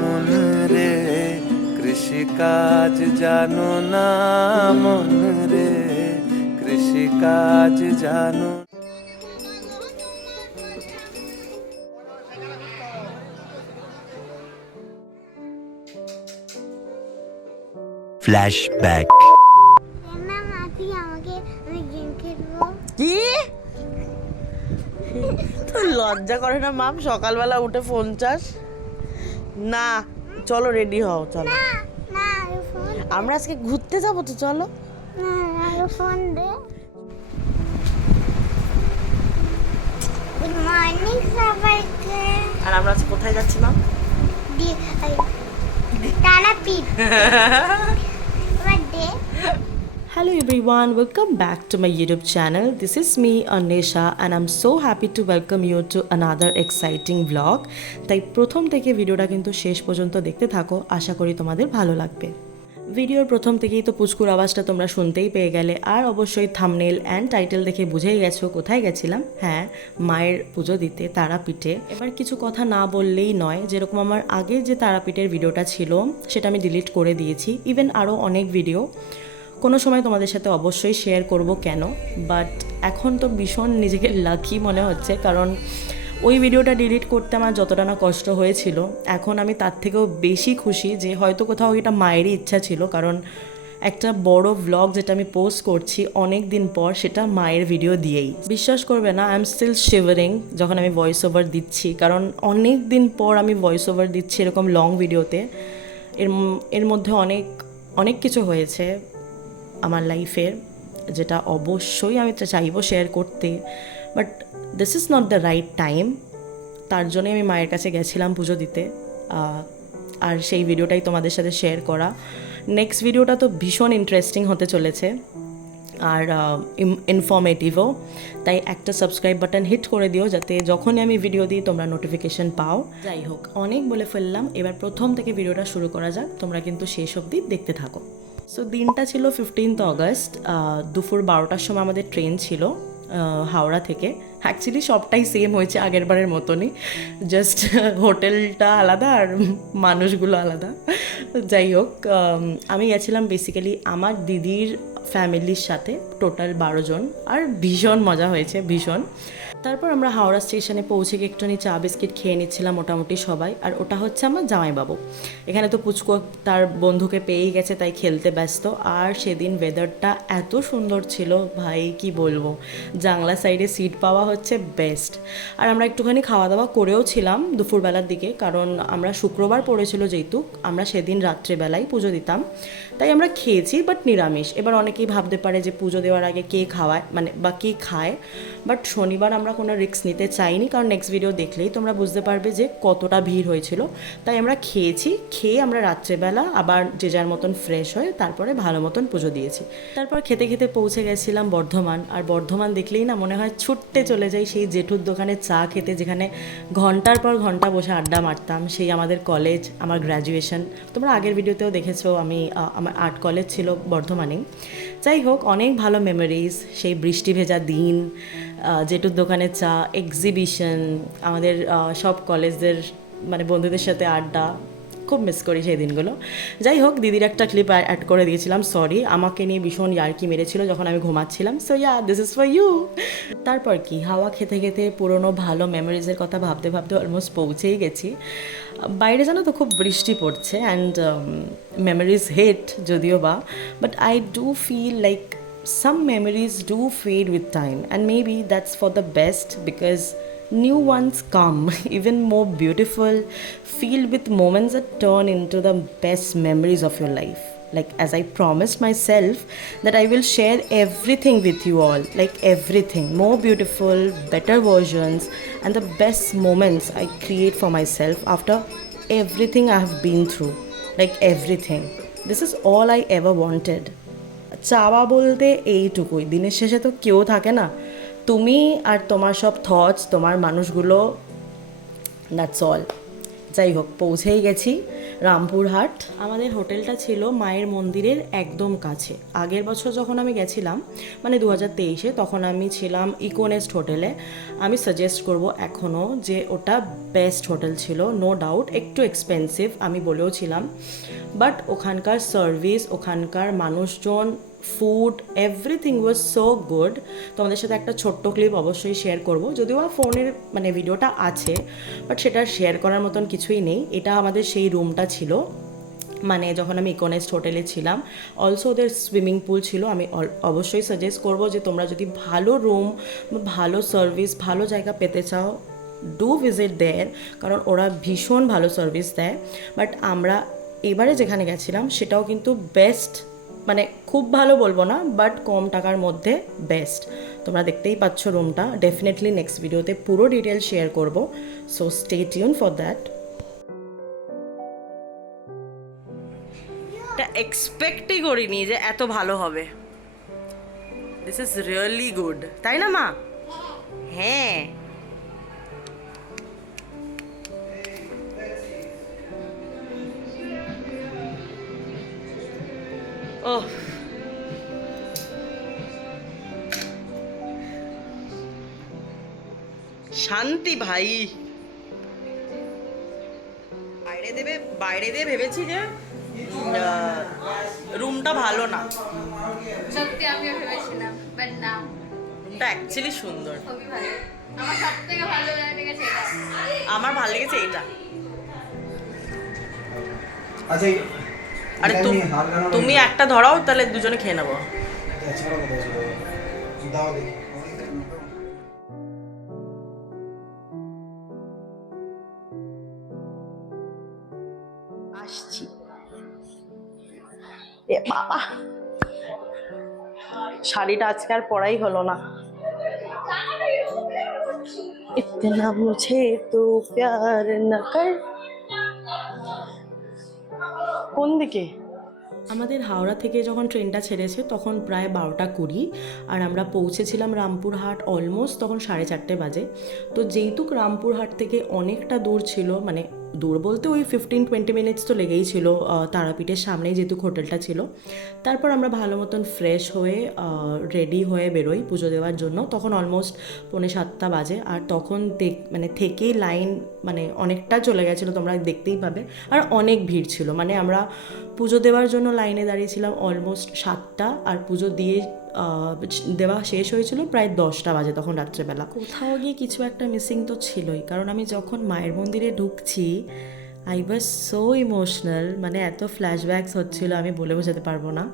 মন রে কৃষিকাজ জানো না, মন রে কৃষিকাজ জানো। ফ্ল্যাশব্যাক। কি তোর লজ্জা করে না মাম? সকালবেলা উঠে ফোন চাস না? চলো রেডি হও, চলো আমরা আজকে ঘুরতে যাবো, তো চলো। ফোন দে। গুড মর্নিং সবাইকে। আর আমরা আজকে কোথায় যাচ্ছি mum? Tarapith. Birthday. Hello everyone, welcome back to my YouTube channel. This is me Anisha and I'm so happy to welcome you to another exciting vlog. তাই প্রথম থেকে ভিডিওটা কিন্তু শেষ পর্যন্ত দেখতে থাকো, আশা করি তোমাদের ভালো লাগবে। ভিডিওর প্রথম থেকেই তো পুচকুর আওয়াজটা তোমরা শুনতেই পেয়ে গেলে, আর অবশ্যই থাম্বনেল অ্যান্ড টাইটেল দেখে বুঝেই গেছো কোথায় গেছিলাম। হ্যাঁ, মায়ের পুজো দিতে তারাপীঠে। এবার কিছু কথা না বললেই নয়, যেরকম আমার আগের যে তারাপীঠের ভিডিওটা ছিল সেটা আমি ডিলিট করে দিয়েছি, ইভেন আরও অনেক ভিডিও কোনো সময় তোমাদের সাথে অবশ্যই শেয়ার করব কেন, বাট এখন তো ভীষণ নিজেকে লাকি মনে হচ্ছে, কারণ ওই ভিডিওটা ডিলিট করতে আমার যতটা না কষ্ট হয়েছিল, এখন আমি তার থেকেও বেশি খুশি যে হয়তো কোথাও এটা মায়েরই ইচ্ছা ছিল, কারণ একটা বড় ভ্লগ যেটা আমি পোস্ট করছি অনেক দিন পর, সেটা মায়ের ভিডিও দিয়েই। বিশ্বাস করবে না, আই এম স্টিল শিভারিং যখন আমি ভয়েস ওভার দিচ্ছি, কারণ অনেক দিন পর আমি ভয়েস ওভার দিচ্ছি এরকম লং ভিডিওতে। এর মধ্যে অনেক অনেক কিছু হয়েছে আমার লাইফের, যেটা অবশ্যই আমি চাইবো শেয়ার করতে, but this is not the right time. তার জন্যে আমি মায়ের কাছে গেছিলাম পুজো দিতে, আর সেই ভিডিওটাই তোমাদের সাথে শেয়ার করা। নেক্সট ভিডিওটা তো ভীষণ ইন্টারেস্টিং হতে চলেছে আর ইনফরমেটিভও, তাই একটা সাবস্ক্রাইব বাটন হিট করে দিও যাতে যখনই আমি ভিডিও দিই তোমরা নোটিফিকেশন পাও। যাই হোক, অনেক বলে ফেললাম, এবার প্রথম থেকে ভিডিওটা শুরু করা যাক, তোমরা কিন্তু শেষ অবধি দেখতে থাকো। সো দিনটা ছিল 15th অগস্ট, দুপুর 12টার সময় আমাদের ট্রেন ছিল হাওড়া থেকে। অ্যাকচুয়ালি সবটাই সেম হয়েছে আগের বারের মতনই, জাস্ট হোটেলটা আলাদা আর মানুষগুলো আলাদা। যাই হোক, আমি গেছিলাম বেসিক্যালি আমার দিদির ফ্যামিলির সাথে, টোটাল 12 জন, আর ভীষণ মজা হয়েছে, ভীষণ। তারপর আমরা হাওড়া স্টেশনে পৌঁছে গিয়ে একটুখানি চা বিস্কিট খেয়ে নিচ্ছিলাম মোটামুটি সবাই, আর ওটা হচ্ছে আমার জামাইবাবু। এখানে তো পুচকো তার বন্ধুকে পেয়েই গেছে, তাই খেলতে ব্যস্ত। আর সেদিন ওয়েদারটা এত সুন্দর ছিল ভাই, কি বলবো, জানলা সাইডে সিট পাওয়া হচ্ছে বেস্ট। আর আমরা একটুখানি খাওয়া দাওয়া করেও ছিলাম দুপুরবেলার দিকে, কারণ আমরা শুক্রবার পড়েছিল যেহেতু, আমরা সেদিন রাত্রেবেলায় পুজো দিতাম, তাই আমরা খেয়েছি, বাট নিরামিষ। এবার অনেকেই ভাবতে পারে যে পুজো দেওয়ার আগে কে খাওয়ায়, মানে বা কে খায়, বাট শনিবার আমরা কোনো রিস্ক নিতে চাইনি, কারণ নেক্সট ভিডিও দেখলেই তোমরা বুঝতে পারবে যে কতটা ভিড় হয়েছিল। তাই আমরা খেয়েছি, খেয়ে আমরা রাত্রেবেলা আবার যে যার মতন ফ্রেশ হয়ে তারপরে ভালো মতন পুজো দিয়েছি। তারপর খেতে খেতে পৌঁছে গেছিলাম বর্ধমান, আর বর্ধমান দেখলেই না মনে হয় ছুটতে চলে যাই সেই জেঠুর দোকানে চা খেতে, যেখানে ঘন্টার পর ঘন্টা বসে আড্ডা মারতাম। সেই আমাদের কলেজ, আমার গ্র্যাজুয়েশন, তোমরা আগের ভিডিওতেও দেখেছো, আমি আমার আর্ট কলেজ ছিল বর্ধমানে। যাই হোক, অনেক ভালো মেমোরিজ, সেই বৃষ্টি ভেজা দিন, জেঠুর দোকানে চা, এক্সিবিশন, আমাদের সব কলেজদের মানে বন্ধুদের সাথে আড্ডা, খুব মিস করি সেই দিনগুলো। যাই হোক, দিদির একটা ক্লিপ অ্যাড করে দিয়েছিলাম, সরি, আমাকে নিয়ে ভীষণ ইয়ার্কি মেরেছিল যখন আমি ঘুমাচ্ছিলাম। So yeah, this is for you. তারপর কি, হাওয়া খেতে খেতে পুরোনো ভালো মেমোরিজের কথা ভাবতে ভাবতে অলমোস্ট পৌঁছেই গেছি। বাইরে জানো তো খুব বৃষ্টি পড়ছে, অ্যান্ড মেমোরিজ হিট যদিও বা, but I do feel like some memories do fade with time, and maybe that's for the best, because new ones come even more beautiful, filled with moments that turn into the best memories of your life. Like, as I promised myself that I will share everything with you all, like everything, more beautiful, better versions, and the best moments I create for myself after everything I have been through, like everything. This is all I ever wanted. চাওয়া বলতে এইটুকুই, দিনের শেষে তো কেউ থাকে না, তুমি আর তোমার সব থটস, তোমার মানুষগুলো, দ্যাটস অল। যাই হোক পৌঁছেই গেছি রামপুরহাট। আমাদের হোটেলটা ছিল মায়ের মন্দিরের একদম কাছে। আগের বছর যখন আমি গেছিলাম মানে 2023-এ, তখন আমি ছিলাম ইকোনেস্ট হোটেলে। আমি সাজেস্ট করব এখনও যে ওটা বেস্ট হোটেল ছিল, নো ডাউট। একটু এক্সপেন্সিভ আমি বলেও ছিলাম, বাট ওখানকার সার্ভিস, ওখানকার মানুষজন, food, everything was so good. তোমাদের সাথে একটা ছোট্ট ক্লিপ অবশ্যই শেয়ার করব, যদিও ফোনের মানে ভিডিওটা আছে, বাট সেটা শেয়ার করার মতন কিছুই নেই। এটা আমাদের সেই রুমটা ছিল মানে যখন আমি ইকোনেস্ট হোটেলে ছিলাম। অলসো ওদের সুইমিং পুল ছিল। আমি অবশ্যই সাজেস্ট করব যে তোমরা যদি ভালো রুম, ভালো সার্ভিস, ভালো জায়গা পেতে চাও, ডু ভিজিট দেয়ার, কারণ ওরা ভীষণ ভালো সার্ভিস দেয়। বাট আমরা এবারে যেখানে গেছিলাম সেটাও কিন্তু বেস্ট, মানে খুব ভালো বলবো না, বাট কম টাকার মধ্যে বেস্ট। তোমরা দেখতেই পাচ্ছ রুমটা। ডেফিনেটলি নেক্সট ভিডিওতে পুরো ডিটেল শেয়ার করব, so stay tune for that. এটা এক্সপেক্টই করিনি যে এত ভালো হবে। দিস ইজ রিয়েলি গুড, তাই না মা? হ্যাঁ, ওহ শান্তি ভাই। বাইরে দিয়ে ভেবেছি যে রুমটা ভালো না, সত্যি আমিও ভেবেছিলাম, বাট না, রুমটা অ্যাকচুয়ালি সুন্দর। খুবই ভালো। আমার সব থেকে ভালো লেগেছে এটা। আমার ভালো লেগেছে এটা। আচ্ছা আরে তুমি একটা ধরাও, তাহলে দুজনে খেয়ে নেবো। দাও দেখি। আসছি। এ বাবা, শাড়িটা আজকে আর পরাই হলো না। ইতনা মুঝে তো প্যার না কর। কোন দিকে? আমাদের হাওড়া থেকে যখন ট্রেনটা ছেড়েছে তখন প্রায় 12টা 20, আর আমরা পৌঁছেছিলাম রামপুরহাট অলমোস্ট তখন 4:30 বাজে। তো যেহেতু রামপুরহাট থেকে অনেকটা দূর ছিল, মানে দূর বলতে ওই 15-20 মিনিটস তো লেগেই ছিল তারাপীঠের সামনেই যেহেতু হোটেলটা ছিল। তারপর আমরা ভালো মতন ফ্রেশ হয়ে রেডি হয়ে বেরোই পুজো দেওয়ার জন্য। তখন অলমোস্ট 6:45 বাজে, আর তখন মানে থেকেই লাইন মানে অনেকটা চলে গেছিলো, তোমরা দেখতেই পাবে। আর অনেক ভিড় ছিল, মানে আমরা পুজো দেওয়ার জন্য লাইনে দাঁড়িয়েছিলাম অলমোস্ট 7টা, আর পুজো দিয়ে দেওয়া শেষ হয়েছিল প্রায় 10টা বাজে তখন রাত্রেবেলা। কোথাও গিয়ে কিছু একটা মিসিং তো ছিলই, কারণ আমি যখন মায়ের মন্দিরে ঢুকছি আই ওয়াজ সো ইমোশনাল, মানে এত ফ্ল্যাশব্যাকস হচ্ছিলো আমি বলে বোঝাতে পারবো না।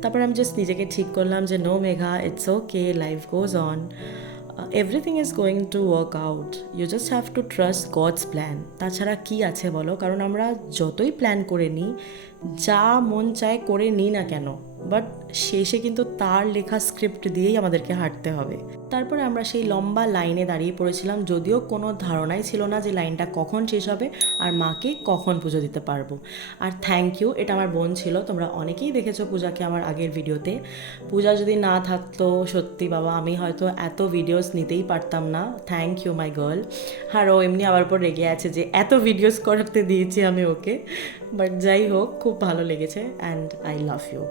তারপর আমি জাস্ট নিজেকে ঠিক করলাম যে no Megha, it's okay, life goes on, everything is going to work out, you just have to trust God's plan. তাছাড়া কি আছে বলো? কারণ আমরা যতই প্ল্যান করে নিই, যা মন চায় করে নিই না কেন, বাট শেষে কিন্তু তার লেখা স্ক্রিপ্ট দিয়েই আমাদেরকে হাঁটতে হবে। তারপরে আমরা সেই লম্বা লাইনে দাঁড়িয়ে পড়েছিলাম, যদিও কোনো ধারণাই ছিল না যে লাইনটা কখন শেষ হবে আর মাকে কখন পুজো দিতে পারবো। আর থ্যাংক ইউ, এটা আমার বোন ছিল। তোমরা অনেকেই দেখেছো পূজাকে আমার আগের ভিডিওতে। পূজা যদি না থাকতো সত্যি বাবা আমি হয়তো এত ভিডিওস নিতেই পারতাম না। Thank you my girl. আর ও এমনি আমার উপর রেগে আছে যে এত ভিডিওস করতে দিয়েছি আমি ওকে, বাট যাই হোক খুব ভালো লেগেছে অ্যান্ড আই লাভ ইউ।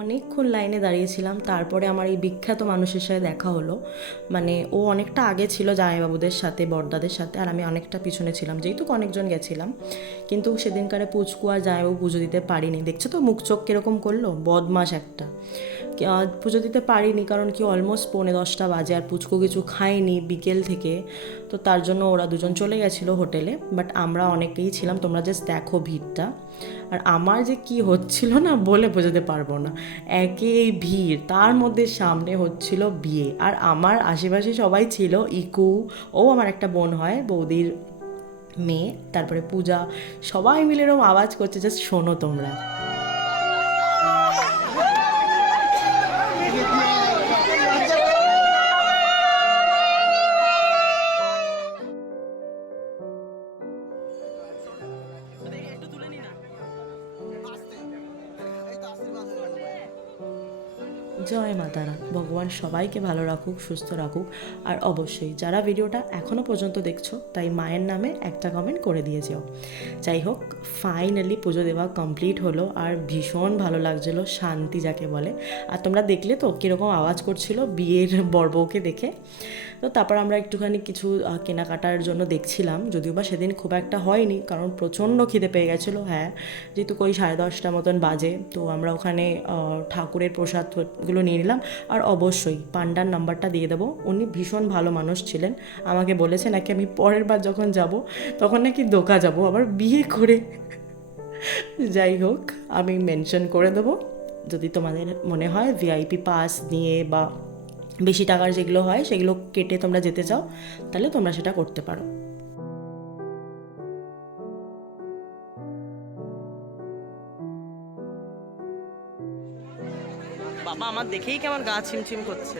অনেকক্ষণ লাইনে দাঁড়িয়েছিলাম, তারপরে আমার এই বিখ্যাত মানুষের সাথে দেখা হলো। মানে ও অনেকটা আগে ছিল জামাইবাবুদের সাথে, বড়দাদের সাথে, আর আমি অনেকটা পিছনে ছিলাম, যেহেতু অনেকজন গেছিলাম। কিন্তু সেদিনকারে পুচকু আর জামাইবাবু পুজো দিতে পারিনি। দেখছো তো মুখ চোখ কীরকম করলো, বদমাস একটা। পুজো দিতে পারিনি কারণ কি অলমোস্ট 10:45 বাজে, আর পুচকু কিছু খায়নি বিকেল থেকে, তো তার জন্য ওরা দুজন চলে গেছিলো হোটেলে। বাট আমরা অনেকেই ছিলাম, তোমরা জাস্ট দেখো ভিড়টা। আর আমার যে কি হচ্ছিল না বলে বোঝাতে পারবো না। একে এই ভিড়, তার মধ্যে সামনে হচ্ছিল বিয়ে, আর আমার আশেপাশে সবাই ছিল। ইকু, ও আমার একটা বোন হয়, বৌদির মেয়ে, তারপরে পূজা, সবাই মিলে এরকম আওয়াজ করছে, জাস্ট শোনো তোমরা। জয় মা তারা। ভগবান সবাইকে ভালো রাখুক, সুস্থ রাখুক। আর অবশ্যই যারা ভিডিওটা এখনও পর্যন্ত দেখছো তাই মায়ের নামে একটা কমেন্ট করে দিয়ে যেও। যাই হোক, ফাইনালি পুজো দেওয়া কমপ্লিট হলো আর ভীষণ ভালো লাগছিলো, শান্তি যাকে বলে। আর তোমরা দেখলে তো কীরকম আওয়াজ করছিল বিয়ের বরবউকে দেখে। তো তারপর আমরা একটুখানি কিছু কেনাকাটার জন্য দেখছিলাম, যদিও বা সেদিন খুব একটা হয়নি কারণ প্রচণ্ড খিদে পেয়ে গেছিলো। হ্যাঁ, যেহেতু ওই 10:30 মতন বাজে, তো আমরা ওখানে ঠাকুরের প্রসাদগুলো নিয়ে নিলাম। আর অবশ্যই পান্ডার নাম্বারটা দিয়ে দেবো, উনি ভীষণ ভালো মানুষ ছিলেন। আমাকে বলেছে নাকি আমি পরের বার যখন যাব তখন নাকি দোকা যাব আবার বিয়ে করে। যাই হোক, আমি মেনশন করে দেবো, যদি তোমাদের মনে হয় ভিআইপি পাস নিয়ে বা বেশি টাকার যেগুলো হয় সেগুলো কেটে তোমরা যেতে চাও তাহলে তোমরা সেটা করতে পারো। বাবা আমার দেখেই কেমন গা ছিমছিম করছে।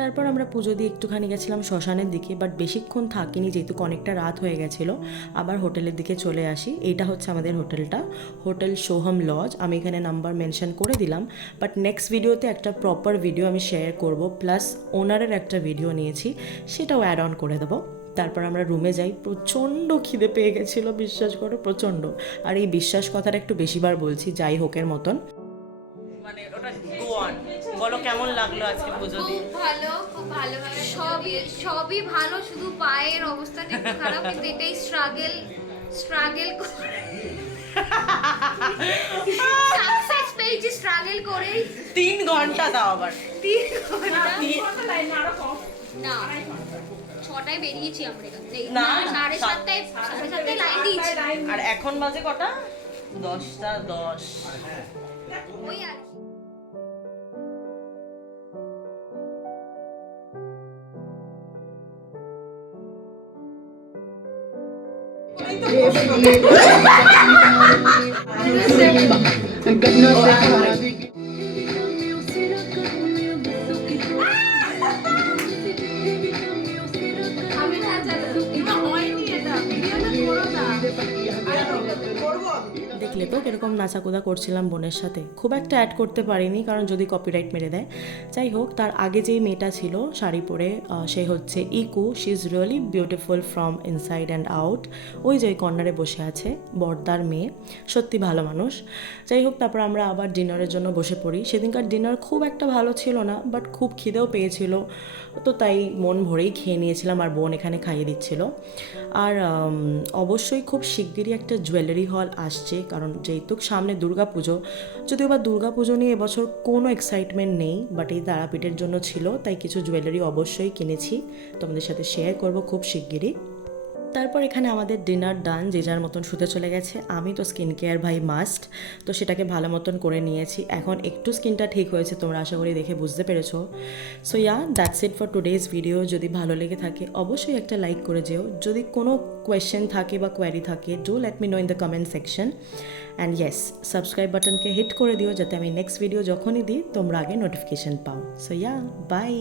তারপর আমরা পুজো দিয়ে একটুখানি গেছিলাম শ্মশানের দিকে, বাট বেশিক্ষণ থাকিনি যেহেতু অনেকটা রাত হয়ে গেছিলো। আবার হোটেলের দিকে চলে আসি। এইটা হচ্ছে আমাদের হোটেলটা, হোটেল সোহম লজ। আমি এখানে নাম্বার মেনশন করে দিলাম, বাট নেক্সট ভিডিওতে একটা প্রপার ভিডিও আমি শেয়ার করব, প্লাস ওনারের একটা ভিডিও নিয়েছি সেটাও অ্যাড অন করে দেবো। তারপর আমরা রুমে যাই, প্রচণ্ড খিদে পেয়ে গেছিলো, বিশ্বাস করো প্রচণ্ড। আর এই বিশ্বাস কথাটা একটু বেশিবার বলছি, যাই হোকের মতন। মানে ওটা গোয়ান বলো, কেমন লাগলো আজকে পুজো দিয়ে? খুব ভালো, খুব ভালোভাবে সবই ভালো, শুধু পায়ের অবস্থাটা একটু খারাপ, কিন্তু এটাই স্ট্রাগল করে সাকসেস পেয়েছি, স্ট্রাগল করেই। 3 ঘন্টা দাও আবার। 3 ঘন্টা না, 6টায় বেরিয়েছি আমরা এখান থেকে। না, 7:30 লাইন দিয়েছি। আর এখন বাজে কটা? 10:10। ওই আর কি। দেখলে তো কিরকম নাচাকুদা করছিলাম বোনের সাথে। খুব একটা অ্যাড করতে পারিনি কারণ যদি কপিরাইট মেরে দেয়। যাই হোক, তার আগে যেই মেয়েটা ছিল শাড়ি পরে, সে হচ্ছে Iku. She is really beautiful from inside and out. ওই যে কর্নারে বসে আছে, বর্দার মেয়ে, সত্যি ভালো মানুষ। যাই হোক, তারপর আমরা আবার ডিনারের জন্য বসে পড়ি। সেদিনকার ডিনার খুব একটা ভালো ছিল না, বাট খুব খিদেও পেয়েছিল, তো তাই মন ভরেই খেয়ে নিয়েছিলাম। আর বোন এখানে খাইয়ে দিচ্ছিল। আর অবশ্যই খুব শিগগিরই একটা জুয়েলারি হল আসছে, কারণ যেহেতু সামনে দুর্গা পুজো। যদিও বা দুর্গা পুজো নিয়ে এবছর কোনো এক্সাইটমেন্ট নেই, বাট এই তারাপীঠের জন্য ছিল, তাই কিছু জুয়েলারি অবশ্যই কিনেছি, তোমাদের সাথে শেয়ার করব খুব শিগগিরই। তারপর এখানে আমাদের ডিনার ডান, যে যার মতন শুতে চলে গেছে। আমি তো স্কিন কেয়ার ভাই মাস্ট, তো সেটাকে ভালো মতন করে নিয়েছি। এখন একটু স্কিনটা ঠিক হয়েছে, তোমরা আশা করি দেখে বুঝতে পেরেছো। So yeah, that's it for today's video. যদি ভালো লেগে থাকে অবশ্যই একটা লাইক করে যেও। যদি কোনো কোয়েশ্চেন থাকে বা কোয়ারি থাকে, do let me know in the comment section. And yes, subscribe বাটনকে হিট করে দিও যাতে আমি নেক্সট ভিডিও যখনই দিই তোমরা আগে নোটিফিকেশন পাও। So yeah, by.